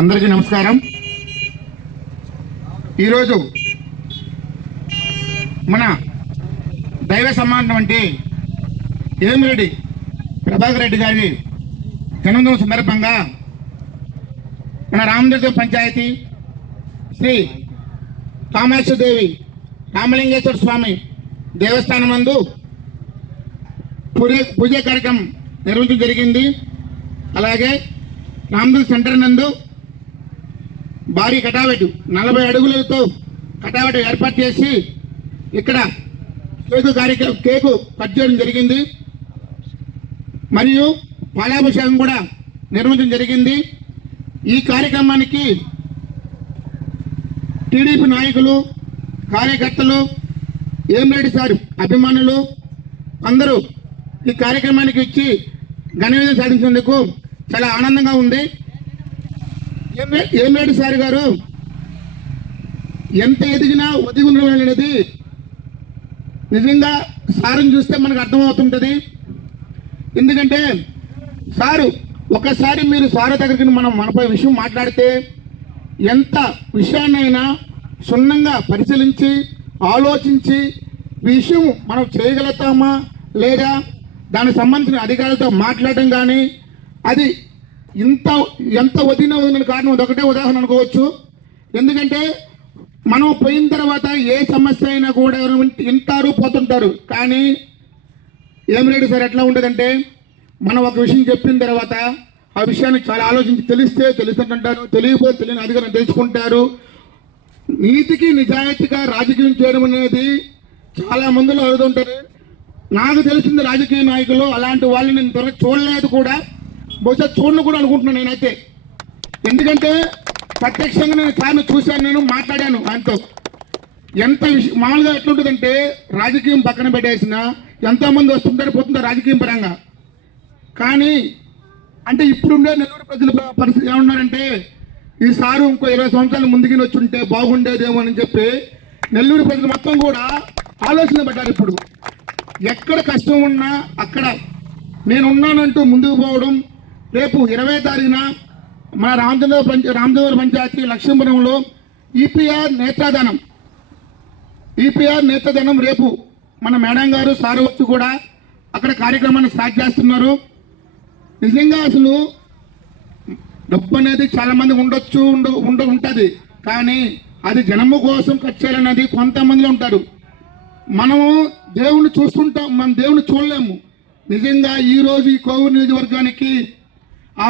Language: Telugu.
అందరికీ నమస్కారం. ఈరోజు మన దైవ సమానం అంటే ఏమిరెడ్డి ప్రభాకర్ రెడ్డి గారి జన్మదినం సందర్భంగా మన రామదుర్గం పంచాయతీ శ్రీ కామాక్షదేవి రామలింగేశ్వర స్వామి దేవస్థానం నందు పూజ కార్యక్రమం నిర్వహించడం జరిగింది. అలాగే రామదుర్గం సెంటర్ నందు భారీ కటావెటు 40 అడుగులతో కటావెటు ఏర్పాటు చేసి ఇక్కడ కేకు కట్ చేయడం జరిగింది. మరియు పాలాభిషేకం కూడా నిర్వహించడం జరిగింది. ఈ కార్యక్రమానికి టీడీపీ నాయకులు, కార్యకర్తలు, ఏమిరెడ్డి సార్ అభిమానులు అందరూ ఈ కార్యక్రమానికి ఇచ్చి ఘన విజయం సాధించేందుకు చాలా ఆనందంగా ఉంది. ఏమిరెడ్డి సార్ గారు ఎంత ఎదిగినా ఒదిగి ఉండడం అనేది నిజంగా సారుని చూస్తే మనకు అర్థమవుతుంటుంది. ఎందుకంటే సారు ఒకసారి మీరు సారు దగ్గరికి మనపై విషయం మాట్లాడితే ఎంత విషయాన్నైనా క్షుణ్ణంగా పరిశీలించి ఆలోచించి విషయం మనం చేయగలుగుతామా లేదా దానికి సంబంధించిన అధికారులతో మాట్లాడటం కానీ అది ఎంత వదిన కారణం అదొకటే ఉదాహరణ అనుకోవచ్చు. ఎందుకంటే మనం పోయిన తర్వాత ఏ సమస్య అయినా కూడా ఎవరు వింటారు పోతుంటారు. కానీ ఏమిరెడ్డి సార్ ఎట్లా ఉంటుందంటే మనం ఒక విషయం చెప్పిన తర్వాత ఆ విషయాన్ని చాలా ఆలోచించి తెలిస్తే తెలుస్తుంటారు, తెలియకపోతే తెలియని అధికారం తెలుసుకుంటారు. నీతికి నిజాయితీగా రాజకీయం చేయడం అనేది చాలా మందిలో అడుగుతుంటారు. నాకు తెలిసింది రాజకీయ నాయకులు అలాంటి వాళ్ళని నేను త్వరగా చూడలేదు కూడా, బహుశా చూడను కూడా అనుకుంటున్నాను నేనైతే. ఎందుకంటే ప్రత్యక్షంగా నేను సార్ని చూశాను, నేను మాట్లాడాను ఆయనతో. ఎంత మామూలుగా ఎట్లుంటుందంటే రాజకీయం పక్కన పెట్టేసిన ఎంతోమంది వస్తుంటారు పోతుంటారు రాజకీయం పరంగా. కానీ అంటే ఇప్పుడుండే నెల్లూరు ప్రజల పరిస్థితి ఏమన్నారంటే ఈ సారు ఇంకో 20 సంవత్సరాల ముందుకి వచ్చి ఉంటే బాగుండేదేమో అని చెప్పి నెల్లూరు ప్రజలు మొత్తం కూడా ఆలోచన పడ్డారు. ఇప్పుడు ఎక్కడ కష్టం ఉన్నా అక్కడ నేనున్నానంటూ ముందుకు పోవడం. రేపు 20వ తారీఖున మన రామచంద్ర పంచాయతీ లక్ష్మీపురంలో ఈపీఆర్ నేత్రదానం రేపు మన మేడం గారు సారు వచ్చి కూడా అక్కడ కార్యక్రమాన్ని స్టార్ట్ చేస్తున్నారు. నిజంగా అసలు డబ్బు అనేది చాలా మంది ఉంటుంది, కానీ అది జనము కోసం ఖర్చు చేయాలన్నది కొంతమందిలో ఉంటారు. మనము దేవుణ్ణి చూస్తుంటాం, మనం దేవుణ్ణి చూడలేము. నిజంగా ఈరోజు ఈ కోవూరు నియోజకవర్గానికి ఆ